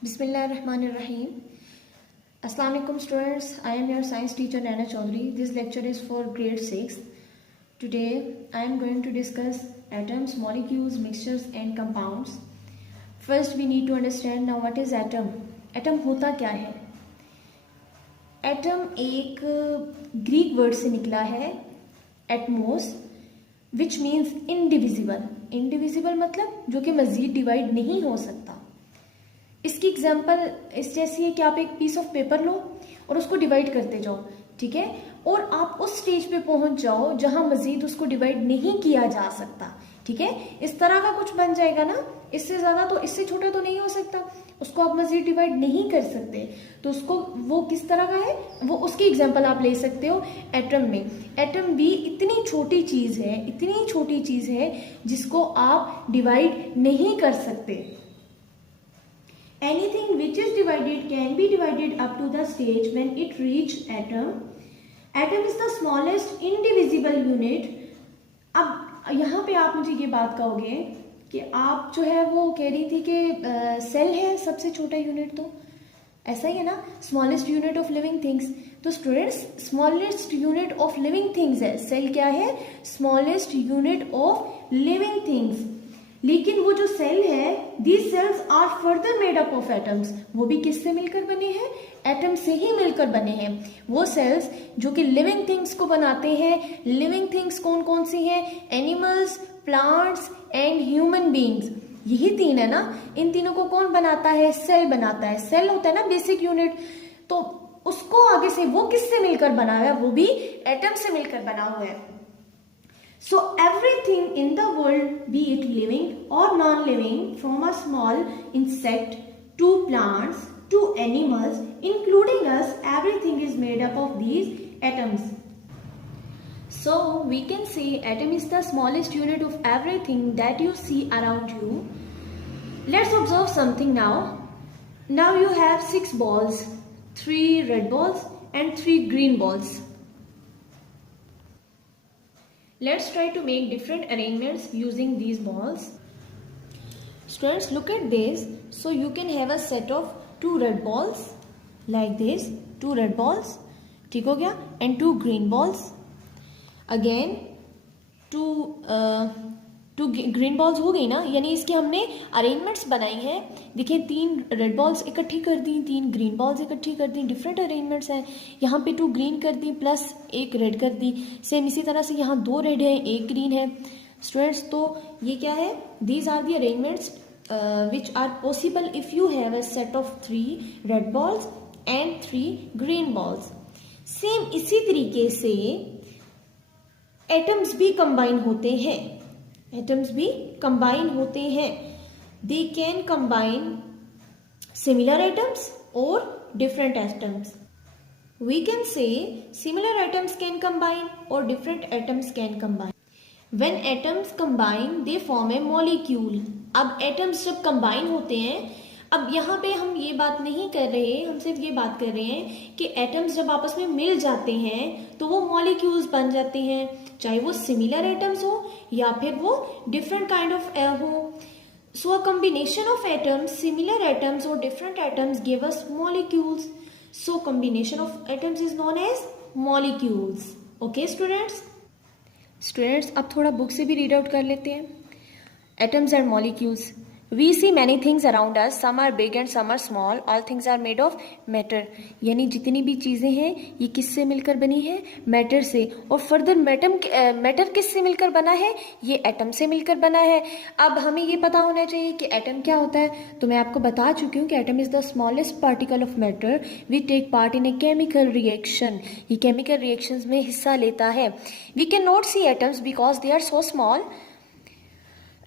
Bismillahirrahmanirrahim. Assalamu alaikum students. I am your science teacher Naina Chaudhary. This lecture is for grade 6. Today I am going to discuss atoms, molecules, mixtures and compounds. First we need to understand now what is atom. Atom होता क्या है? Atom एक Greek word से निकला है Atmos which means indivisible. Indivisible मतलब जो कि मजीद डिवाइड नहीं हो सकता. इसकी एग्जांपल इस जैसी है कि आप एक पीस ऑफ पेपर लो और उसको डिवाइड करते जाओ, ठीक है, और आप उस स्टेज पे पहुंच जाओ जहां मजीद उसको डिवाइड नहीं किया जा सकता, ठीक है. इस तरह का कुछ बन जाएगा ना, इससे ज्यादा तो इससे छोटा तो नहीं हो सकता, उसको आप मजीद डिवाइड नहीं कर सकते. तो उसको वो किस तरह का है, वो उसकी एग्जांपल आप ले सकते हो एटम में. एटम भी इतनी छोटी चीज है, इतनी छोटी चीज है जिसको आप डिवाइड नहीं कर सकते. Anything which is divided can be divided up to the stage when it reach atom. Atom is the smallest indivisible unit. अब यहाँ पे आप मुझे ये बात कहोगे कि आप जो है वो कह रही थी कि सेल है सबसे छोटा यूनिट, तो ऐसा ही है ना, smallest unit of living things. तो students smallest unit of living things है, सेल क्या है, smallest unit of living things. लेकिन वो जो सेल है, these cells are further made up of atoms. वो भी किससे मिलकर बने हैं, एटम से ही मिलकर बने हैं. वो सेल्स जो कि लिविंग थिंग्स को बनाते हैं. लिविंग थिंग्स कौन कौन सी हैं, animals, plants and human beings. यही तीन है ना. इन तीनों को कौन बनाता है, सेल बनाता है. सेल होता है ना बेसिक यूनिट, तो उसको आगे से वो किससे मिलकर बना हुआ है, वो भी एटम से मिलकर बना हुआ है. So everything in the world, be it living or non-living, from a small insect to plants to animals, including us, everything is made up of these atoms. So we can say atom is the smallest unit of everything that you see around you. Let's observe something now. Now you have 6 balls, 3 red balls and 3 green balls. Let's try to make different arrangements using these balls. Students, look at this. So you can have a set of 2 red balls like this, 2 red balls, ठीक हो गया, and 2 green balls. Again, 2 green balls हो गई ना, यानी इसके हमने arrangements बनाई हैं. देखिए 3 रेड बॉल्स इकट्ठी कर दी, 3 ग्रीन बॉल्स इकट्ठी कर दी. डिफरेंट अरेंजमेंट्स हैं. यहाँ पे 2 ग्रीन कर दी प्लस 1 रेड कर दी. सेम इसी तरह से यहाँ 2 रेड है, 1 ग्रीन है. स्टूडेंट्स, तो ये क्या है, these are the arrangements which are possible if you have a set of 3 red balls and 3 green balls. Same इसी तरीके से एटम्स भी कंबाइन होते हैं. एटम्स भी कंबाइन होते हैं. They can combine similar atoms और different atoms. We can say similar atoms can combine और different atoms can combine. When atoms combine they form a molecule. अब एटम्स जब कंबाइन होते हैं, अब यहाँ पे हम ये बात नहीं कर रहे, हम सिर्फ ये बात कर रहे हैं कि एटम्स जब आपस में मिल जाते हैं तो वो मॉलिक्यूल्स बन जाते हैं, चाहे वो सिमिलर एटम्स हो या फिर वो डिफरेंट काइंड ऑफ हो. So a combination of atoms, similar atoms और different atoms give us molecules. So combination of atoms is known as molecules. Okay students, अब थोड़ा बुक से भी रीड आउट कर लेते हैं. Atoms and molecules. We see many things around us. Some are big and some are small. All things are made of matter. यानी जितनी भी चीज़ें हैं ये किससे मिलकर बनी है, मैटर से. और फर्दर मैटर किससे मिलकर बना है, ये एटम से मिलकर बना है. अब हमें ये पता होना चाहिए कि एटम क्या होता है. तो मैं आपको बता चुकी हूँ कि atom is the smallest particle of matter we take part in a chemical reaction. ये केमिकल रिएक्शंस में हिस्सा लेता है. We can not see atoms because they are so small.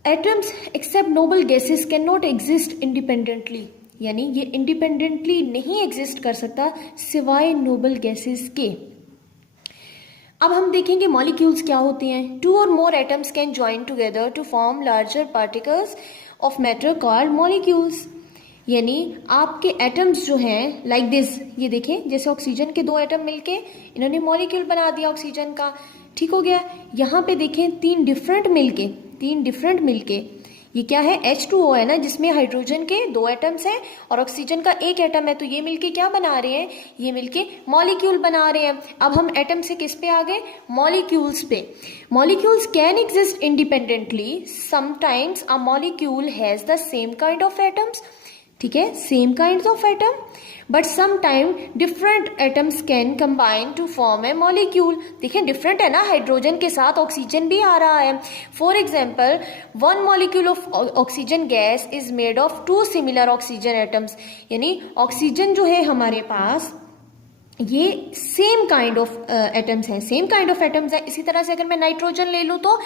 Atoms except noble gases cannot exist independently. यानी ये independently नहीं exist कर सकता सिवाय नोबल गैसेस के. अब हम देखेंगे मॉलिक्यूल्स क्या होते हैं. 2 or more atoms can join together to form larger particles of matter called molecules. यानी आपके एटम्स जो हैं लाइक दिस, ये देखें जैसे ऑक्सीजन के 2 एटम मिलके इन्होंने मॉलिक्यूल बना दिया ऑक्सीजन का, ठीक हो गया. यहाँ पे देखें 3 डिफरेंट मिलके ये क्या है, H2O है ना, जिसमें हाइड्रोजन के 2 एटम्स हैं और ऑक्सीजन का 1 एटम है। तो ये मिलके क्या बना रहे हैं, ये मिलके मॉलिक्यूल बना रहे हैं। अब हम एटम से किस पे आ गए, मॉलिक्यूल्स पे। Molecules can exist independently, sometimes a molecule has the same kind of atoms, ठीक है, same kind of atom, but sometime different atoms can combine to form a molecule. देखिए डिफरेंट है ना, हाइड्रोजन के साथ ऑक्सीजन भी आ रहा है। For example 1 molecule of oxygen gas is made of 2 similar oxygen atoms, यानी ऑक्सीजन जो है हमारे पास ये सेम काइंड ऑफ एटम्स हैं, सेम काइंड ऑफ एटम्स है। इसी तरह से अगर मैं नाइट्रोजन ले लूँ तो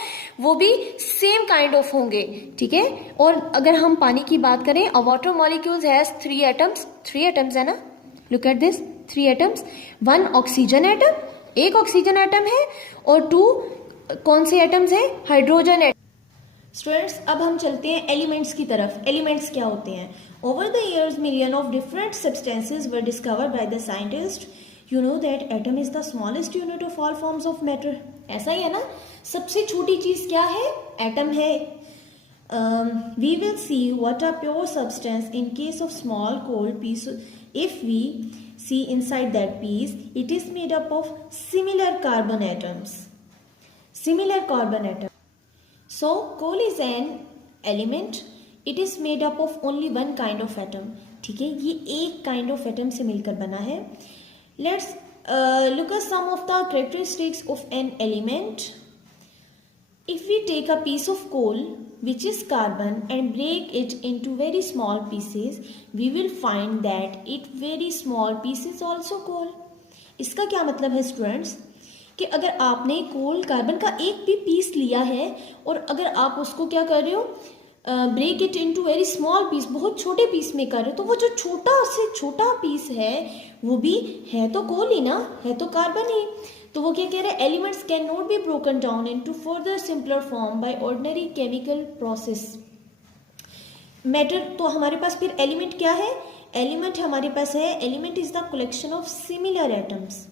वो भी सेम काइंड ऑफ होंगे, ठीक है। और अगर हम पानी की बात करें, अ water molecules has 3 atoms, 3 atoms है ना, look at this, 3 atoms, 1 oxygen atom, 1 oxygen atom है, और 2 कौन से एटम्स हैं, हाइड्रोजन एटम। स्टूडेंट्स अब हम चलते हैं एलिमेंट्स की तरफ। एलिमेंट्स क्या होते हैं? Over the years million of different substances were discovered by the scientist. You know that atom is the smallest unit of all forms of matter. ऐसा ही है ना, सबसे छोटी चीज क्या है, एटम है। We will see what are pure substance in case of small cold piece. If we see inside that piece, it is made up of similar carbon atoms. Similar carbon atoms. So coal is an element. It is made up of only one kind of atom. ठीक है, ये एक kind of atom से मिलकर बना है. Let's look at some of the characteristics of an element. If we take a piece of coal which is carbon and break it into very small pieces, we will find that it very small piece is also coal. इसका क्या मतलब है students, कि अगर आपने कोल carbon का एक भी पीस लिया है और अगर आप उसको क्या कर रहे हो, break it into very small piece, बहुत छोटे पीस में कर रहे हो, तो वो जो छोटा से छोटा पीस है वो भी है तो कोल ही ना, है तो कार्बन ही। तो वो क्या कह रहे हैं, elements can not be broken down into further simpler form by ordinary chemical process. Matter, तो हमारे पास फिर एलिमेंट क्या है, एलिमेंट हमारे पास है, element is the collection of similar atoms,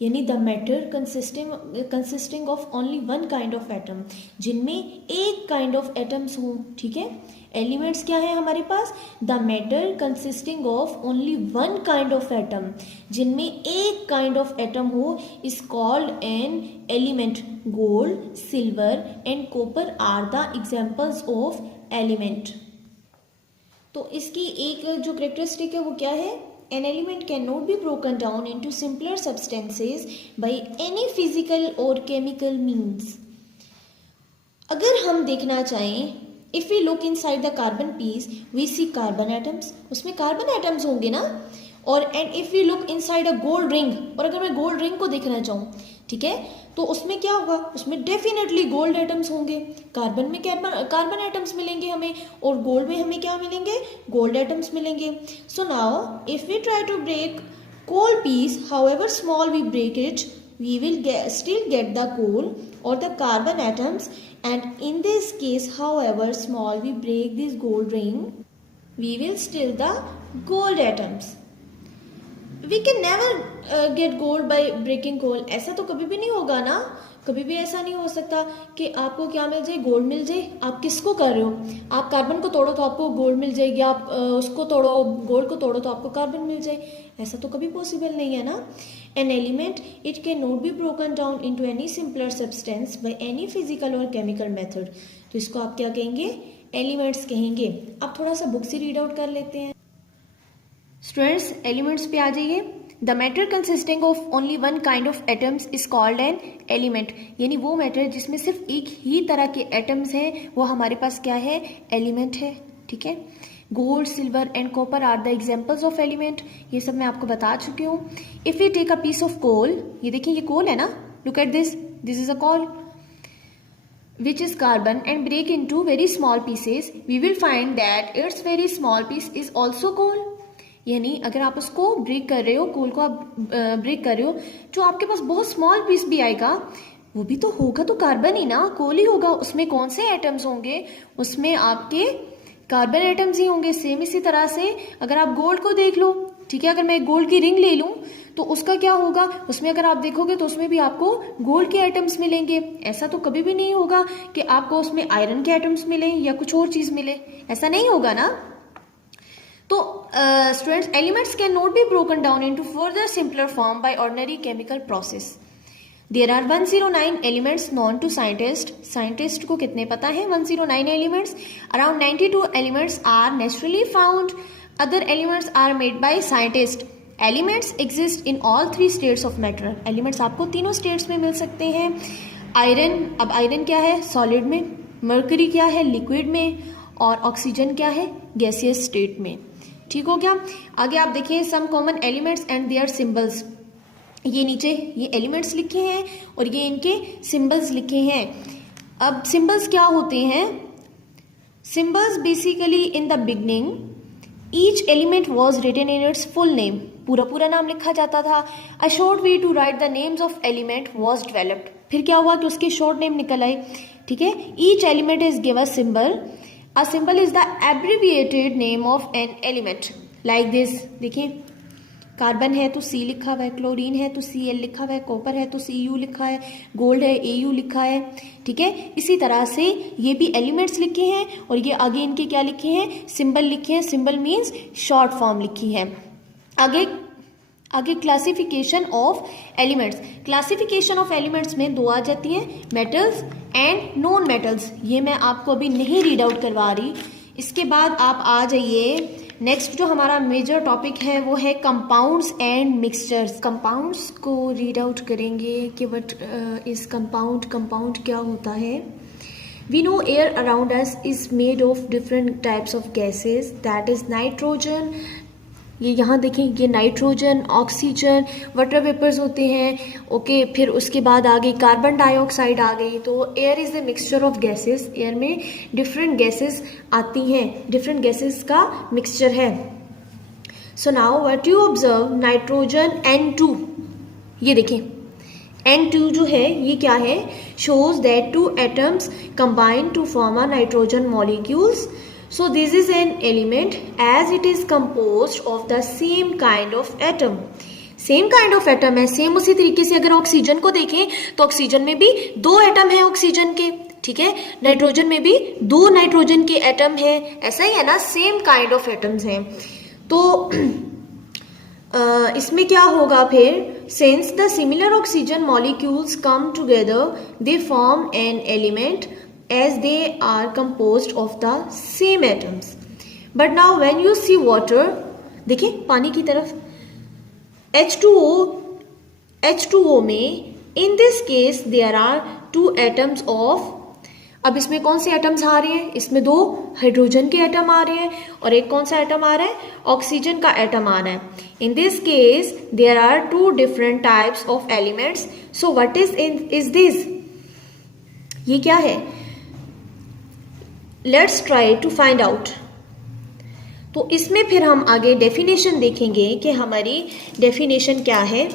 यानी the matter consisting of only one kind of atom, जिनमें एक काइंड ऑफ एटम्स हों, ठीक है। एलिमेंट्स क्या है हमारे पास, the matter consisting of only one kind of atom, जिनमें एक काइंड ऑफ एटम हो, is called an element. Gold, silver and copper are the examples of element. तो इसकी एक जो करेक्टरिस्टिक है वो क्या है, an element cannot be broken down into simpler substances by any physical or chemical means. अगर हम देखना चाहें, if we look inside the carbon piece, we see carbon atoms, उसमें कार्बन एटम्स होंगे ना। और and if we look inside a gold ring, और अगर मैं गोल्ड रिंग को देखना चाहूँ, ठीक है, तो उसमें क्या होगा, उसमें डेफिनेटली गोल्ड एटम्स होंगे। कार्बन में कार्बन एटम्स मिलेंगे हमें, और गोल्ड में हमें क्या मिलेंगे, गोल्ड एटम्स मिलेंगे। So now if we try to break coal piece, however small we break it, we will still get the coal or the carbon atoms, and in this case however small we break this gold ring, we will still the gold atoms. We can never get gold by breaking coal. ऐसा तो कभी भी नहीं होगा ना, कभी भी ऐसा नहीं हो सकता कि आपको क्या मिल जाए, गोल्ड मिल जाए। आप किसको कर रहे हो, आप कार्बन को तोड़ो तो आपको गोल्ड मिल जाएगी, आप उसको तोड़ो, गोल्ड को तोड़ो तो आपको कार्बन मिल जाए, ऐसा तो कभी पॉसिबल नहीं है ना। An element it can not be broken down into any simpler substance by any physical और केमिकल मेथड। तो इसको आप क्या कहेंगे, एलिमेंट्स कहेंगे। अब थोड़ा सा बुक से रीड आउट कर लेते हैं स्टूडेंट्स। एलिमेंट्स पे आ जाइए। The matter consisting of only one kind of atoms is called an element, यानी वो मैटर जिसमें सिर्फ एक ही तरह के एटम्स हैं वो हमारे पास क्या है, एलिमेंट है, ठीक है। Gold, silver and copper are the examples of element, ये सब मैं आपको बता चुकी हूँ। If you take a piece of coal, ये देखिए ये कोल है ना, look at this, this is a coal which is carbon and break into very small pieces, we will find that its very small piece is also coal। यानी अगर आप उसको break कर रहे हो, कोल को आप ब्रेक कर रहे हो, जो आपके पास बहुत स्मॉल पीस भी आएगा वो भी तो होगा तो कार्बन ही ना, कोल ही होगा। उसमें कौन से एटम्स होंगे, उसमें आपके कार्बन एटम्स ही होंगे। सेम इसी तरह से अगर आप गोल्ड को देख लो, ठीक है, अगर मैं एक गोल्ड की रिंग ले लूं तो उसका क्या होगा, उसमें अगर आप देखोगे तो उसमें भी आपको गोल्ड के एटम्स मिलेंगे। ऐसा तो कभी भी नहीं होगा कि आपको उसमें आयरन के एटम्स मिले या कुछ और चीज मिले, ऐसा नहीं होगा ना। तो students, elements can not be broken down into further simpler form by ordinary chemical process. There are 109 elements known to scientist. Scientist को कितने पता है? 109 elements. Around 92 elements are naturally found, other elements are made by scientist. Elements exist in all 3 states of matter. Elements आपको तीनों states में मिल सकते हैं। Iron, अब आयरन क्या है? सॉलिड में। मर्करी क्या है? लिक्विड में। और ऑक्सीजन क्या है? गैसियस स्टेट में। ठीक हो गया। आगे आप देखिए, some common elements and their symbols. ये नीचे ये एलिमेंट्स लिखे हैं और ये इनके सिंबल्स लिखे हैं। अब सिंबल्स क्या होते हैं? Symbols basically in the beginning each element was written in its full name. पूरा नाम लिखा जाता था। A short way to write the names of element was developed. फिर क्या हुआ कि उसके शॉर्ट नेम निकल आए। ठीक है, each element is give a symbol. A symbol is the abbreviated name of an element like this. देखिए, कार्बन है तो सी लिखा हुआ है, क्लोरीन है तो Cl लिखा हुआ है, कॉपर है तो Cu लिखा है, गोल्ड है Au लिखा है। ठीक है, इसी तरह से ये भी एलिमेंट्स लिखे हैं और ये आगे इनके क्या लिखे हैं? सिंबल लिखे हैं। सिंबल मीन्स शॉर्ट फॉर्म लिखी है। आगे classification of elements. Classification of elements में 2 आ जाती है, मेटल्स एंड नॉन मेटल्स। ये मैं आपको अभी नहीं रीड आउट करवा रही। इसके बाद आप आ जाइए, नेक्स्ट जो हमारा मेजर टॉपिक है वो है कंपाउंड्स एंड मिक्सचर्स। कंपाउंड्स को रीड आउट करेंगे कि व्हाट इज कंपाउंड क्या होता है। We know air around us is made of different types of gases, that is nitrogen. ये यहाँ देखें, ये नाइट्रोजन, ऑक्सीजन, वाटर वेपर्स होते हैं। ओके, फिर उसके बाद आ गई कार्बन डाइऑक्साइड आ गई। तो air is a mixture of gases. Air में डिफरेंट गैसेस आती हैं, डिफरेंट गैसेस का मिक्सचर है। So now what you observe, nitrogen N2। ये देखें, N2 जो है ये क्या है? Shows that 2 atoms combine to form a nitrogen molecules. So this is an element as it is composed of the same kind of atom. Same kind of atom है। Same उसी तरीके से अगर ऑक्सीजन को देखें तो ऑक्सीजन में भी 2 एटम है ऑक्सीजन के। ठीक है, नाइट्रोजन में भी 2 नाइट्रोजन के एटम है। ऐसा ही है ना, सेम काइंड ऑफ एटम्स हैं। तो इसमें क्या होगा फिर? Since the similar oxygen molecules come together they form an element as they are composed of the same atoms. But now when you see water, देखिए पानी की तरफ, H2O में in this case there are 2 atoms of, अब इसमें कौन से atoms आ रहे हैं? इसमें 2 हाइड्रोजन के एटम आ रहे हैं और एक कौन सा एटम आ रहा है? ऑक्सीजन का एटम आ रहा है। In this case there are 2 different types of elements. So what is this? ये क्या है? Let's try to find out. तो इसमें फिर हम आगे डेफिनेशन देखेंगे कि हमारी डेफिनेशन क्या है।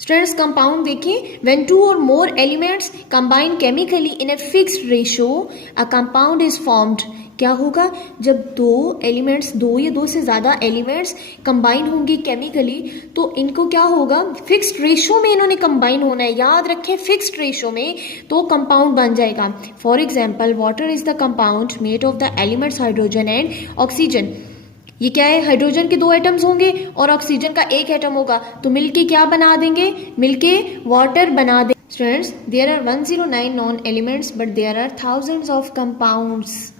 स्टूडेंट्स, कंपाउंड देखिए, व्हेन 2 और more elements combine chemically in a fixed ratio a compound is formed. क्या होगा? जब 2 एलिमेंट्स, 2 या 2 से ज़्यादा एलिमेंट्स कंबाइन होंगे केमिकली तो इनको क्या होगा? फिक्स्ड रेशियो में इन्होंने कंबाइन होना है। याद रखें, फिक्स्ड रेशियो में तो कंपाउंड बन जाएगा। For example, water is the compound made of the elements hydrogen and oxygen. ये क्या है? हाइड्रोजन के 2 एटम्स होंगे और ऑक्सीजन का 1 एटम होगा, तो मिलके क्या बना देंगे? मिलके वाटर बना देंगे। Students, there are 109 known elements but there are thousands of compounds.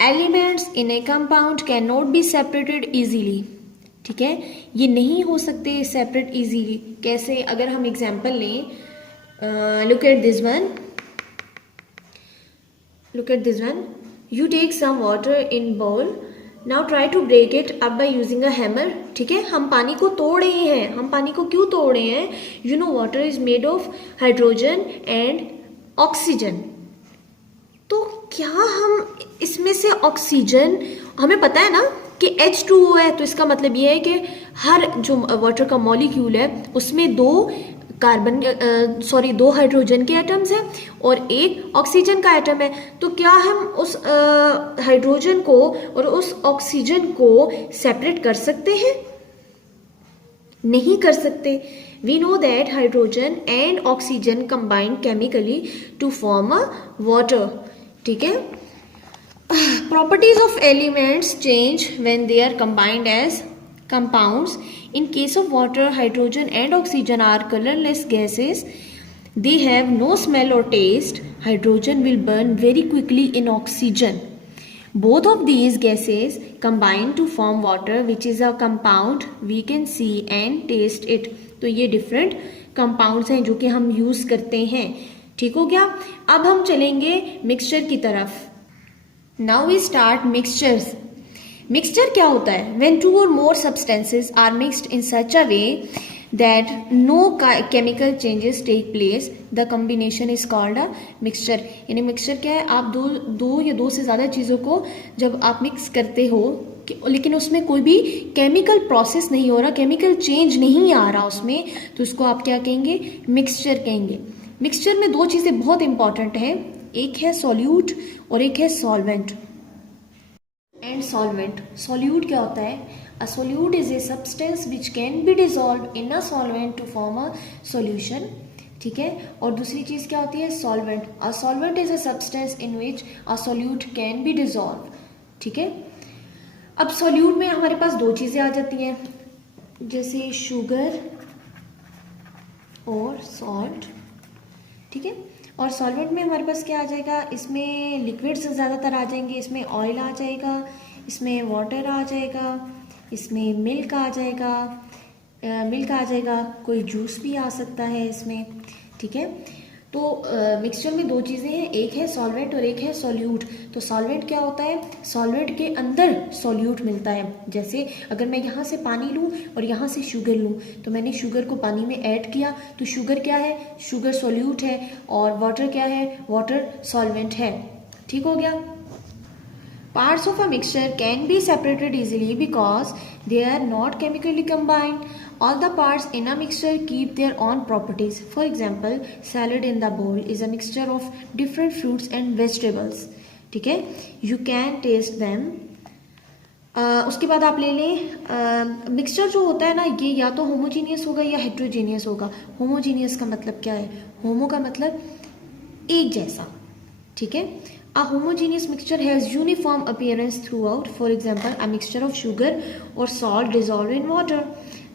Elements in a compound cannot be separated easily. ठीक है, ये नहीं हो सकते सेपरेट इजीली। कैसे? अगर हम एग्जाम्पल लें, look at this one. You take some water in bowl. Now try to break it up by using a hammer. ठीक है, हम पानी को तोड़ रहे हैं। हम पानी को क्यों तोड़ रहे हैं? You know water is made of hydrogen and oxygen. तो क्या हम इसमें से ऑक्सीजन, हमें पता है ना कि H2O है, तो इसका मतलब ये है कि हर जो वाटर का मॉलिक्यूल है उसमें 2 दो हाइड्रोजन के एटम्स हैं और एक ऑक्सीजन का एटम है, तो क्या हम उस हाइड्रोजन को और उस ऑक्सीजन को सेपरेट कर सकते हैं? नहीं कर सकते। We know that hydrogen and oxygen combine chemically to form a water. ठीक है, properties of elements change when they are combined as compounds. In case of water, hydrogen and oxygen are colorless gases. They have no smell or taste. Hydrogen will burn very quickly in oxygen. Both of these gases combine to form water, which is a compound we can see and taste it. तो ये different compounds हैं जो कि हम use करते हैं। ठीक हो गया। अब हम चलेंगे mixture की तरफ। Now we start mixtures. Mixture क्या होता है? When two or more substances are mixed in such a way that no chemical changes take place, the combination is called a mixture. यानी mixture क्या है? आप दो या दो से ज़्यादा चीज़ों को जब आप मिक्स करते हो लेकिन उसमें कोई भी केमिकल प्रोसेस नहीं हो रहा, केमिकल चेंज नहीं आ रहा उसमें, तो उसको आप क्या कहेंगे? मिक्सचर कहेंगे। मिक्सचर में दो चीज़ें बहुत इंपॉर्टेंट हैं, एक है सॉल्यूट और एक है सॉल्वेंट। एंड सॉल्वेंट, सॉल्यूट क्या होता है? A solute is a substance which can be dissolve in a solvent to form a solution. ठीक है, और दूसरी चीज क्या होती है? Solvent. A solvent is a substance in which a solute can be dissolve. ठीक है, अब सॉल्यूट में हमारे पास दो चीजें आ जाती हैं, जैसे शुगर और सॉल्ट। ठीक है, और सॉल्वेंट में हमारे पास क्या आ जाएगा? इसमें लिक्विड्स ज़्यादातर आ जाएंगे, इसमें ऑयल आ जाएगा, इसमें वाटर आ जाएगा, इसमें मिल्क आ जाएगा, कोई जूस भी आ सकता है इसमें। ठीक है, तो मिक्सचर में दो चीज़ें हैं, एक है सॉल्वेंट और एक है सॉल्यूट। तो सॉल्वेंट क्या होता है? सॉल्वेंट के अंदर सॉल्यूट मिलता है। जैसे अगर मैं यहाँ से पानी लूँ और यहाँ से शुगर लूँ, तो मैंने शुगर को पानी में ऐड किया, तो शुगर क्या है? शुगर सॉल्यूट है, और वाटर क्या है? वाटर सॉल्वेंट है। ठीक हो गया। Parts of a mixture can be separated easily because they are not chemically combined. All the parts in a mixture keep their own properties. For example, salad in the bowl is a mixture of different fruits and vegetables. ठीक है, you can taste them. उसके बाद आप ले लें mixture जो होता है ना, ये या तो होमोजीनियस होगा या हेट्रोजीनियस होगा। होमोजीनियस का मतलब क्या है? होमो का मतलब एक जैसा। ठीक है, a homogeneous mixture has uniform appearance throughout. For example, a mixture of sugar or salt dissolved in water.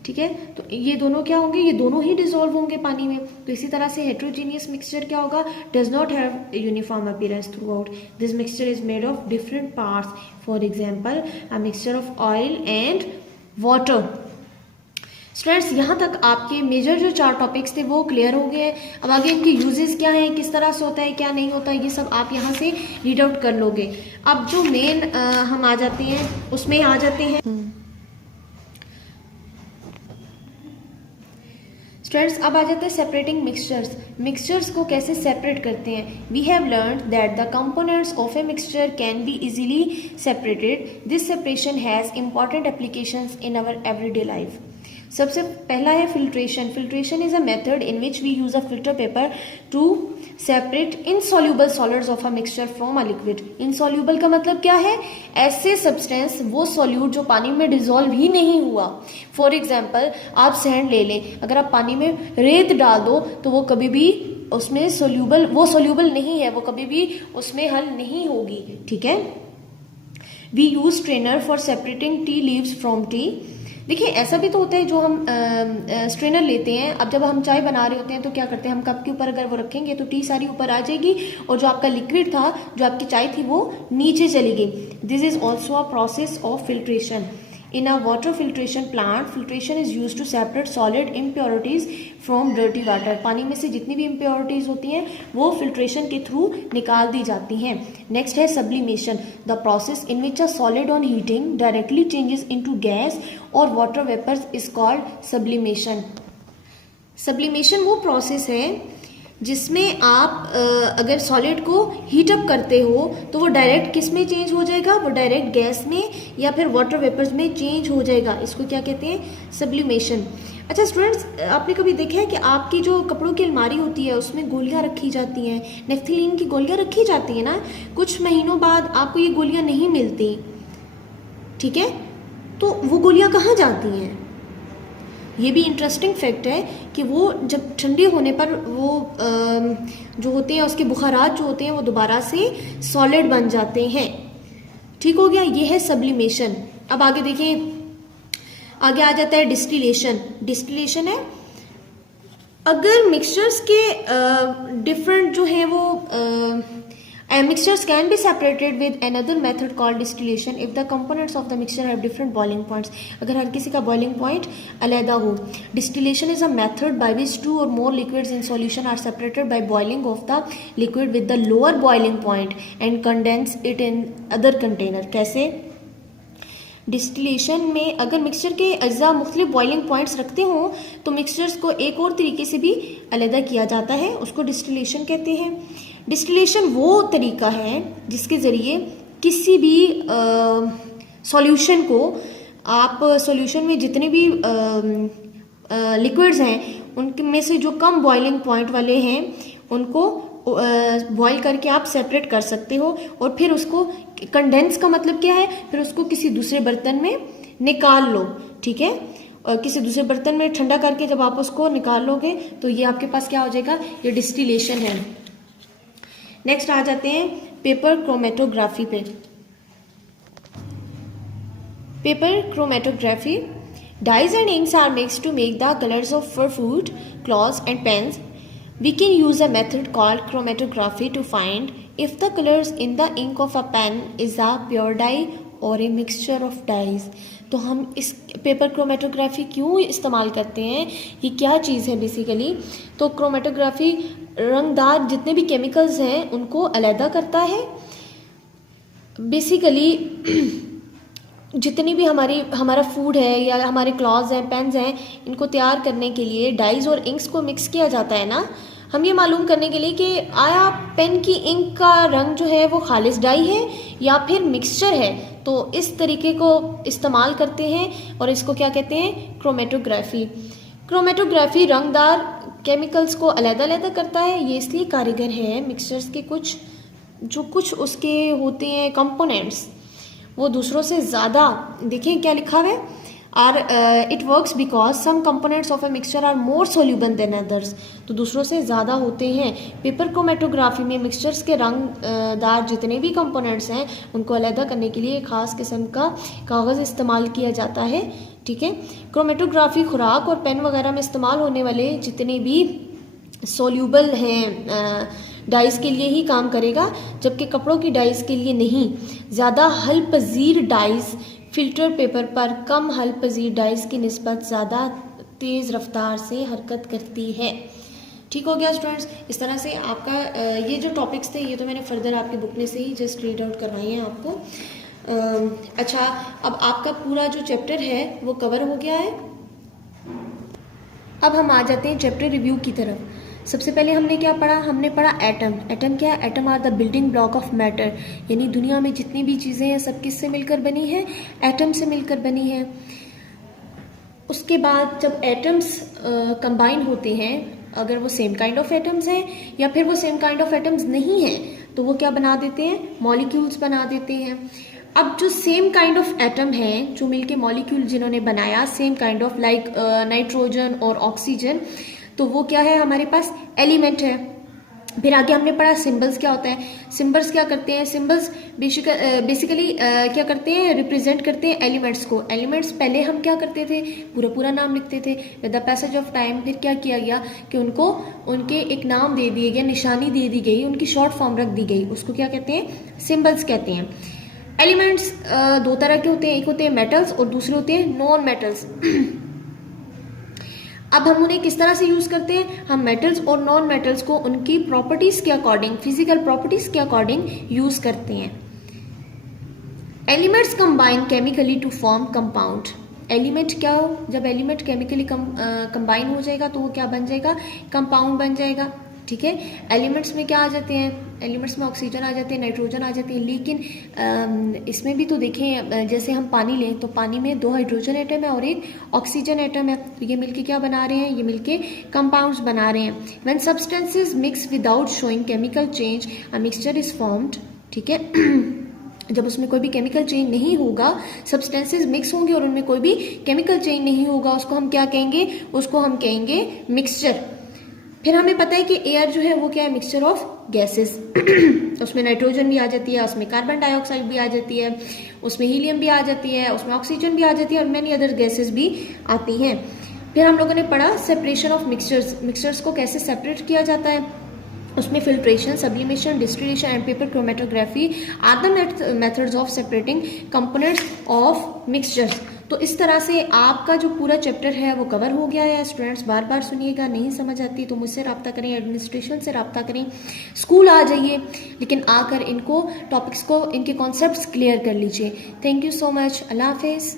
ठीक है, तो ये दोनों क्या होंगे? ये दोनों ही डिसॉल्व होंगे पानी में। तो इसी तरह से हेट्रोजीनियस मिक्सचर क्या होगा? Does not have uniform appearance through out. This mixture is made of different parts. For example, a mixture of oil and water. Students, यहाँ तक आपके मेजर जो 4 टॉपिक्स थे वो क्लियर हो गए हैं। अब आगे इनके यूजेस क्या हैं, किस तरह से होता है, क्या नहीं होता, ये सब आप यहाँ से रीड आउट कर लोगे। अब जो मेन हम आ जाते हैं उसमें आ जाते हैं स्टूडेंट्स, अब आ जाते हैं सेपरेटिंग मिक्सचर्स। मिक्सचर्स को कैसे सेपरेट करते हैं? We have learned that the components of a mixture can be easily separated. This separation has important applications in our everyday life. सबसे पहला है filtration. Filtration is a method in which we use a filter paper to separate insoluble solids of a mixture from a liquid. Insoluble का मतलब क्या है? ऐसे substance, वो solute जो पानी में डिसॉल्व ही नहीं हुआ। फॉर एग्जाम्पल, आप सैंड ले लें, अगर आप पानी में रेत डाल दो तो वो कभी भी उसमें सोल्यूबल नहीं है, वो कभी भी उसमें हल नहीं होगी। ठीक है, we use strainer for separating tea leaves from tea. देखिए, ऐसा भी तो होता है जो हम स्ट्रेनर लेते हैं, अब जब हम चाय बना रहे होते हैं तो क्या करते हैं, हम कप के ऊपर अगर वो रखेंगे तो टी सारी ऊपर आ जाएगी और जो आपका लिक्विड था, जो आपकी चाय थी, वो नीचे चली गई। This is also a process of filtration. In a water filtration plant, filtration is used to separate solid impurities from dirty water. पानी में से जितनी भी impurities होती हैं वो filtration के थ्रू निकाल दी जाती हैं। Next है sublimation, the process in which a solid on heating directly changes into gas or water vapors is called sublimation. Sublimation वो process है जिसमें आप अगर सॉलिड को हीट अप करते हो तो वो डायरेक्ट किस में चेंज हो जाएगा? वो डायरेक्ट गैस में या फिर वाटर वेपर्स में चेंज हो जाएगा। इसको क्या कहते हैं? सब्लिमेशन। अच्छा स्टूडेंट्स, आपने कभी देखा है कि आपकी जो कपड़ों की अलमारी होती है उसमें गोलियां रखी जाती हैं, नेफ्थलीन की गोलियां रखी जाती हैं ना, कुछ महीनों बाद आपको ये गोलियां नहीं मिलती, ठीक है, तो वो गोलियां कहाँ जाती हैं? ये भी इंटरेस्टिंग फैक्ट है कि वो जब ठंडे होने पर वो जो होते हैं उसके बुखारात जो होते हैं वो दोबारा से सॉलिड बन जाते हैं। ठीक हो गया, ये है सब्लिमेशन। अब आगे देखिए, आगे आ जाता है डिस्टिलेशन। डिस्टिलेशन है अगर मिक्सचर्स के डिफरेंट जो है वो mixtures can be separated with another method called distillation if the components of the mixture have different boiling points। अगर हर किसी का boiling point अलग हो। Distillation is a method by which two or more liquids in solution are separated by boiling of the liquid with the lower boiling point and condense it in other container। कैसे? Distillation में अगर mixture के अज्जा मुख्तलिफ boiling points रखते हों तो mixtures को एक और तरीके से भी अलहदा किया जाता है, उसको डिस्टिलेशन कहते हैं। डिस्टिलेशन वो तरीका है जिसके ज़रिए किसी भी सॉल्यूशन को आप सॉल्यूशन में जितने भी लिक्विड्स हैं उनमें से जो कम बॉइलिंग पॉइंट वाले हैं उनको बॉईल करके आप सेपरेट कर सकते हो और फिर उसको कंडेंस का मतलब क्या है, फिर उसको किसी दूसरे बर्तन में निकाल लो, ठीक है, और किसी दूसरे बर्तन में ठंडा करके जब आप उसको निकाल लोगे तो ये आपके पास क्या हो जाएगा, ये डिस्टिलेशन है। नेक्स्ट आ जाते हैं पेपर क्रोमेटोग्राफी पे। Paper chromatography, dyes and inks are mixed to make the colors of fur food, cloths and pens. We can use a method called chromatography to find if the colors in the ink of a pen is a pure dye or a mixture of dyes। तो हम इस paper chromatography क्यों इस्तेमाल करते हैं, ये क्या चीज़ है बेसिकली? तो क्रोमेटोग्राफी रंगदार जितने भी केमिकल्स हैं उनको अलहदा करता है। बेसिकली जितनी भी हमारा फूड है या हमारे क्लॉथ्स हैं, पेन्स हैं, इनको तैयार करने के लिए डाइज और इंक्स को मिक्स किया जाता है ना, हम ये मालूम करने के लिए कि आया पेन की इंक का रंग जो है वो खालिस डाई है या फिर मिक्सचर है। तो इस तरीके को इस्तेमाल करते हैं और इसको क्या कहते हैं, क्रोमेटोग्राफी। क्रोमेटोग्राफी रंगदार केमिकल्स को अलग-अलग करता है। ये इसलिए कारीगर है मिक्सचर्स के कुछ उसके होते हैं कंपोनेंट्स वो दूसरों से ज़्यादा, देखिए क्या लिखा हुआ है, it works because some components of a mixture are more soluble than others. तो दूसरों से ज़्यादा होते हैं। पेपर क्रोमेटोग्राफी में मिक्सचर्स के रंगदार जितने भी कंपोनेंट्स हैं उनको अलहदा करने के लिए ख़ास किस्म का कागज़ इस्तेमाल किया जाता है, ठीक है। क्रोमेटोग्राफी खुराक और पेन वगैरह में इस्तेमाल होने वाले जितने भी सोल्यूबल हैं डाइस के लिए ही काम करेगा, जबकि कपड़ों की डाइस के लिए नहीं। ज़्यादा हल पजीर डाइस फिल्टर पेपर पर कम हल पजीर डाइस की निस्बत ज़्यादा तेज़ रफ्तार से हरकत करती है। ठीक हो गया स्टूडेंट्स। इस तरह से आपका ये जो टॉपिक्स थे ये तो मैंने फर्दर आपकी बुक में से ही जस्ट रीड आउट करवाई हैं आपको। अच्छा, अब आपका पूरा जो चैप्टर है वो कवर हो गया है। अब हम आ जाते हैं चैप्टर रिव्यू की तरफ। सबसे पहले हमने क्या पढ़ा, हमने पढ़ा एटम। एटम क्या है? Atom are the building block of matter, यानी दुनिया में जितनी भी चीज़ें हैं सब किससे मिलकर बनी है? एटम से मिलकर बनी है। उसके बाद जब एटम्स कंबाइन होते हैं, अगर वो सेम काइंड ऑफ एटम्स हैं या फिर वो सेम काइंड ऑफ एटम्स नहीं हैं, तो वो क्या बना देते हैं? मॉलिक्यूल्स बना देते हैं। अब जो सेम काइंड ऑफ एटम है जो मिलके मॉलिक्यूल जिन्होंने बनाया, same kind of like nitrogen और ऑक्सीजन, तो वो क्या है हमारे पास? एलिमेंट है। फिर आगे हमने पढ़ा सिंबल्स क्या होता है। सिंबल्स क्या करते हैं? सिंबल्स बेसिकली क्या करते हैं? रिप्रेजेंट करते हैं एलिमेंट्स को। एलिमेंट्स पहले हम क्या करते थे? पूरा नाम लिखते थे। With the passage of time फिर क्या किया गया कि उनको उनके एक नाम दे दिए गया, निशानी दे दी गई, उनकी शॉर्ट फॉर्म रख दी गई। उसको क्या कहते हैं? सिंबल्स कहते हैं। एलिमेंट्स दो तरह के होते हैं, एक होते हैं मेटल्स और दूसरे होते हैं नॉन मेटल्स। अब हम उन्हें किस तरह से यूज करते हैं? हम मेटल्स और नॉन मेटल्स को उनकी प्रॉपर्टीज के अकॉर्डिंग, फिजिकल प्रॉपर्टीज के अकॉर्डिंग यूज करते हैं। Elements combine chemically to form compound. Element क्या हो? जब एलिमेंट केमिकली कंबाइन हो जाएगा तो वो क्या बन जाएगा? कंपाउंड बन जाएगा, ठीक है। एलिमेंट्स में क्या आ जाते हैं? एलिमेंट्स में ऑक्सीजन आ जाते हैं, नाइट्रोजन आ जाती है, लेकिन इसमें भी तो देखें, जैसे हम पानी लें तो पानी में 2 हाइड्रोजन एटम है और 1 ऑक्सीजन एटम है, तो ये मिलके क्या बना रहे हैं, ये मिलके कंपाउंड्स बना रहे हैं। When substances mix without showing chemical change a mixture is formed, ठीक है। जब उसमें कोई भी केमिकल चेंज नहीं होगा, सब्सटेंसेस मिक्स होंगे और उनमें कोई भी केमिकल चेंज नहीं होगा, उसको हम क्या कहेंगे, उसको हम कहेंगे मिक्सचर। फिर हमें पता है कि एयर जो है वो क्या है, मिक्सचर ऑफ गैसेस। उसमें नाइट्रोजन भी आ जाती है, उसमें कार्बन डाइऑक्साइड भी आ जाती है, उसमें हीलियम भी आ जाती है, उसमें ऑक्सीजन भी आ जाती है और मैनी अदर गैसेस भी आती हैं। फिर हम लोगों ने पढ़ा सेपरेशन ऑफ मिक्सचर्स, मिक्सचर्स को कैसे सेपरेट किया जाता है, उसमें filtration, sublimation, distillation and paper chromatography are the methods of separating components of mixtures. तो इस तरह से आपका जो पूरा चैप्टर है वो कवर हो गया है। स्टूडेंट्स बार बार सुनिएगा, नहीं समझ आती तो मुझसे रब्ता करें, एडमिनिस्ट्रेशन से रब्ता करें, स्कूल आ जाइए, लेकिन आकर इनको टॉपिक्स को, इनके कॉन्सेप्ट्स क्लियर कर लीजिए। थैंक यू सो मच, अल्लाह हाफिज़।